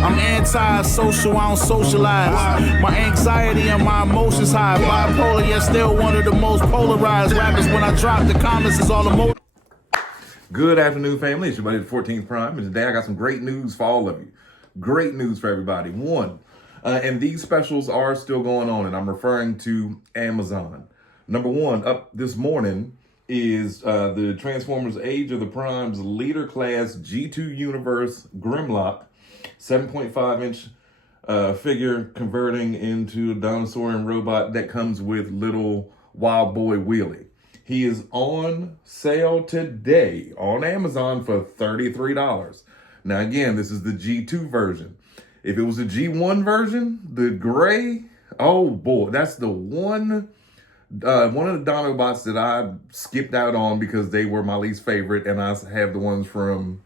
I'm anti-social, I don't socialize. My anxiety and my emotions high. Bipolar, yet still one of the most polarized rappers. When I drop the comments, it's all emotion. Good afternoon, family. It's your buddy, the 14th Prime, and today I got some great news for all of you. Great news for everybody. One, and these specials are still going on, and I'm referring to Amazon. Number one, up this morning is the Transformers Age of the Primes Leader Class G2 Universe Grimlock 7.5-inch figure converting into a dinosaur robot that comes with little Wild Boy Wheelie. He is on sale today on Amazon for $33. Now, again, this is the G2 version. If it was the G1 version, the gray, oh boy, that's the one of the Dinobots that I skipped out on because they were my least favorite, and I have the ones from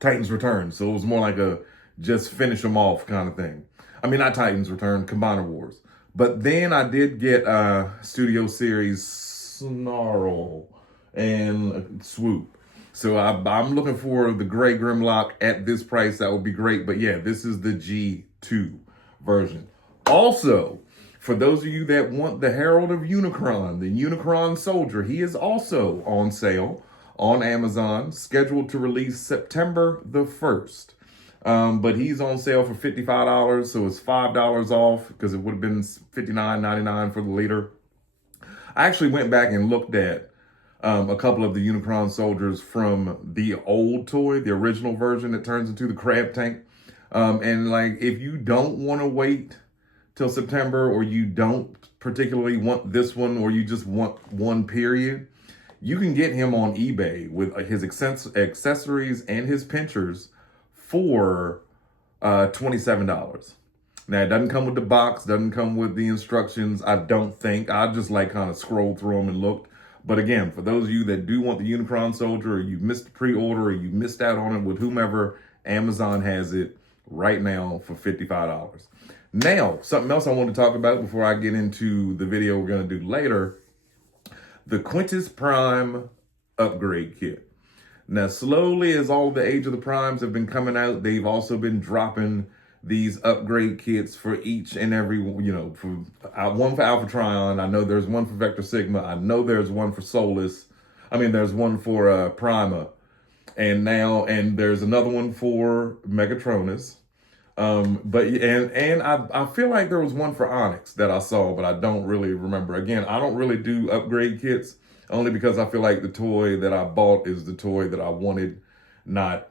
Titans Return. So it was more like a just finish them off kind of thing. I mean, not Titans Return, Combiner Wars. But then I did get Studio Series Snarl and Swoop. So I'm looking for the gray Grimlock at this price. That would be great. But yeah, this is the G2 version. Also, for those of you that want the Herald of Unicron, the Unicron Soldier, he is also on sale on Amazon, scheduled to release September the 1st. But he's on sale for $55, so it's $5 off because it would have been $59.99 for the leader. I actually went back and looked at a couple of the Unicron soldiers from the old toy, the original version that turns into the crab tank. And like, if you don't want to wait till September, or you don't particularly want this one, or you just want one period, you can get him on eBay with his accessories and his pinchers for $27. Now, it doesn't come with the box, doesn't come with the instructions, I don't think. I just like kind of scrolled through them and looked. But again, for those of you that do want the Unicron Soldier, or you missed the pre-order, or you missed out on it with whomever, Amazon has it right now for $55. Now, something else I want to talk about before I get into the video we're going to do later, the Quintus Prime upgrade kit. Now, slowly as all the Age of the Primes have been coming out, they've also been dropping these upgrade kits for each and every, one for Alpha Trion. I know there's one for Vector Sigma. I know there's one for Solus. There's one for Prima. And there's another one for Megatronus. I feel like there was one for Onyx that I saw, but I don't really remember. Again, I don't really do upgrade kits, only because I feel like the toy that I bought is the toy that I wanted, not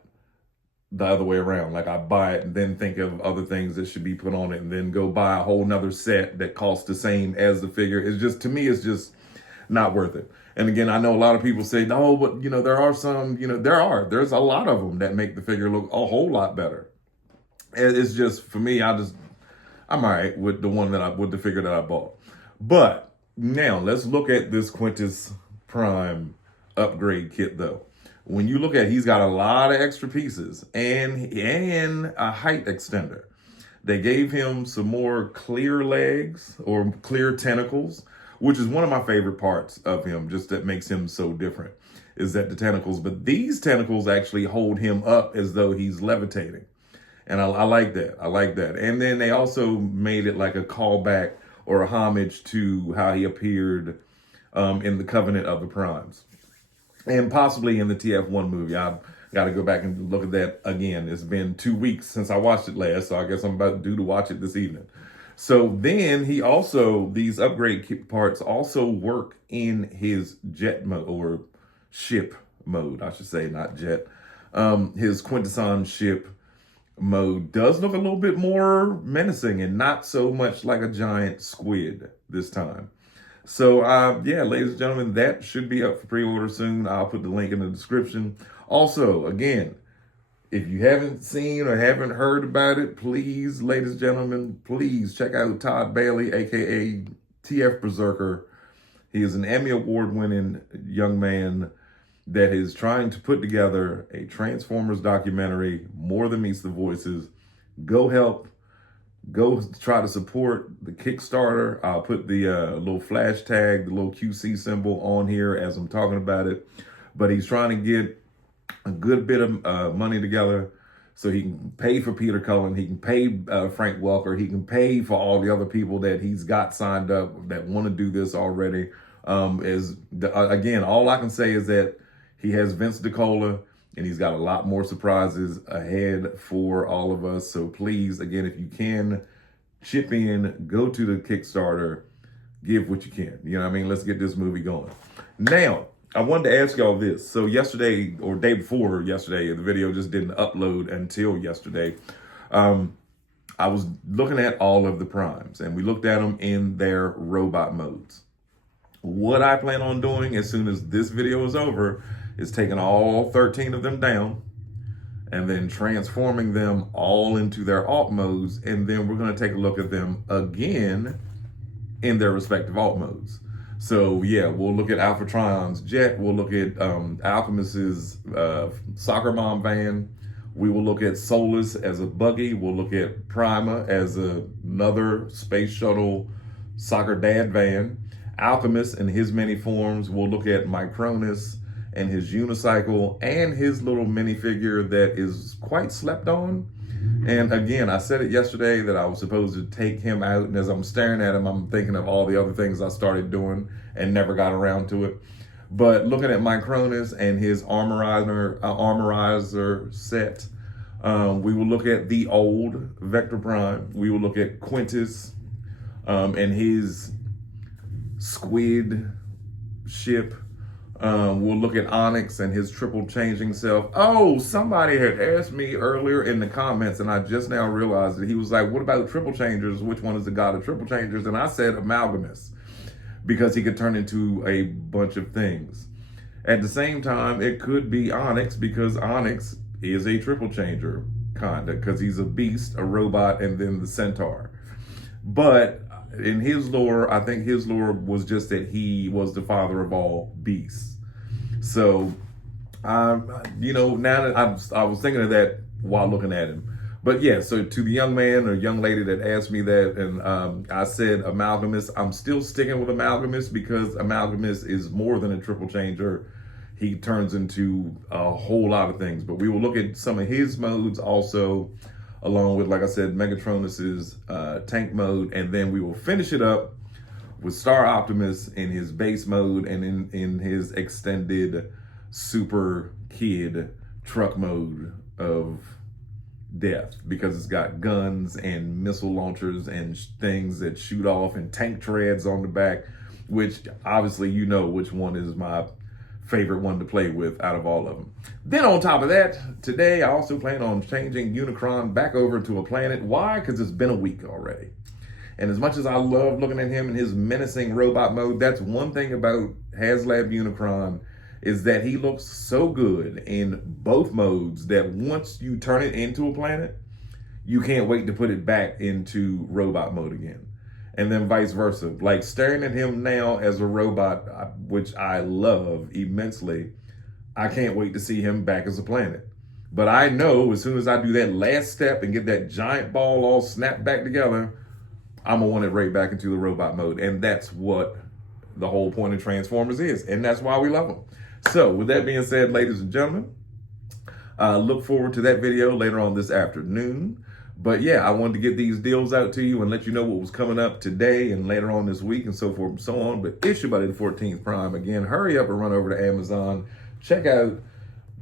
the other way around. Like, I buy it and then think of other things that should be put on it, and then go buy a whole nother set that costs the same as the figure. It's just, to me, it's just not worth it. And again, I know a lot of people say, no, but there are some, there's a lot of them that make the figure look a whole lot better. It's just, for me, I'm all right with the figure that I bought. But now let's look at this Quintus Prime upgrade kit though. When you look at it, he's got a lot of extra pieces and a height extender. They gave him some more clear legs or clear tentacles, which is one of my favorite parts of him, just that makes him so different, is that the tentacles. But these tentacles actually hold him up as though he's levitating. And I like that. I like that. And then they also made it like a callback or a homage to how he appeared in the Covenant of the Primes. And possibly in the TF1 movie. I've got to go back and look at that again. It's been 2 weeks since I watched it last, so I guess I'm about due to watch it this evening. So then these upgrade parts also work in his jet mode, or ship mode, I should say, not jet. His Quintesson ship mode does look a little bit more menacing and not so much like a giant squid this time. So yeah, ladies and gentlemen, that should be up for pre-order soon. I'll put the link in the description. Also, again, if you haven't seen or haven't heard about it, please, ladies and gentlemen, please check out Todd Bailey, aka TF Berserker. He is an Emmy Award-winning young man that is trying to put together a Transformers documentary, More Than Meets the Voices. Go help. Go try to support the Kickstarter. I'll put the little flash tag, the little QC symbol on here as I'm talking about it. But he's trying to get a good bit of money together So he can pay for Peter Cullen, he can pay Frank Welker, he can pay for all the other people that he's got signed up that want to do this already. Again, all I can say is that he has Vince DiCola, and he's got a lot more surprises ahead for all of us. So please, again, if you can, chip in, go to the Kickstarter, give what you can. You know what I mean? Let's get this movie going. Now, I wanted to ask y'all this. So yesterday, or day before yesterday, the video just didn't upload until yesterday. I was looking at all of the primes, and we looked at them in their robot modes. What I plan on doing as soon as this video is over is taking all 13 of them down and then transforming them all into their alt modes, and then we're going to take a look at them again in their respective alt modes. So yeah, we'll look at Alpha Trion's jet, we'll look at Alchemist's soccer mom van, we will look at Solus as a buggy, we'll look at Prima as another space shuttle soccer dad van, Alchemist in his many forms, we'll look at Micronus and his unicycle and his little minifigure that is quite slept on. And again, I said it yesterday that I was supposed to take him out, and as I'm staring at him, I'm thinking of all the other things I started doing and never got around to it. But looking at Micronus and his armorizer set, we will look at the old Vector Prime. We will look at Quintus and his squid ship. We'll look at Onyx and his triple changing self. Oh, somebody had asked me earlier in the comments, and I just now realized that he was like, what about triple changers? Which one is the god of triple changers? And I said Amalgamous, because he could turn into a bunch of things. At the same time, it could be Onyx, because Onyx is a triple changer, kinda, because he's a beast, a robot, and then the centaur. But in his lore, I think his lore was just that he was the father of all beasts. So, you know, now that I was thinking of that while looking at him. But yeah, so to the young man or young lady that asked me that, and I said Amalgamous, I'm still sticking with Amalgamous, because Amalgamous is more than a triple changer. He turns into a whole lot of things. But we will look at some of his modes also, along with, like I said, Megatronus's tank mode, and then we will finish it up with Star Optimus in his base mode and in his extended super kid truck mode of death, because it's got guns and missile launchers and things that shoot off and tank treads on the back, which obviously you know which one is my favorite one to play with out of all of them. Then on top of that, today I also plan on changing Unicron back over to a planet. Why? Because it's been a week already. And as much as I love looking at him in his menacing robot mode, that's one thing about HasLab Unicron, is that he looks so good in both modes that once you turn it into a planet, you can't wait to put it back into robot mode again. And then vice versa. Like staring at him now as a robot, which I love immensely, I can't wait to see him back as a planet. But I know as soon as I do that last step and get that giant ball all snapped back together, I'm gonna want it right back into the robot mode. And that's what the whole point of Transformers is. And that's why we love them. So with that being said, ladies and gentlemen, look forward to that video later on this afternoon. But yeah, I wanted to get these deals out to you and let you know what was coming up today and later on this week and so forth and so on. But it's your buddy, the 14th Prime. Again, hurry up and run over to Amazon. Check out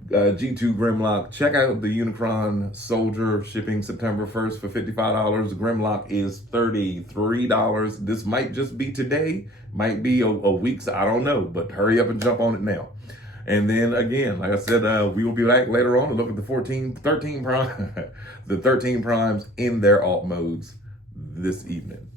G2 Grimlock. Check out the Unicron Soldier, shipping September 1st for $55. Grimlock is $33. This might just be today, might be a week's, I don't know. But hurry up and jump on it now. And then again, like I said, we will be back later on to look at the 13 Prime, the 13 Primes in their alt modes this evening.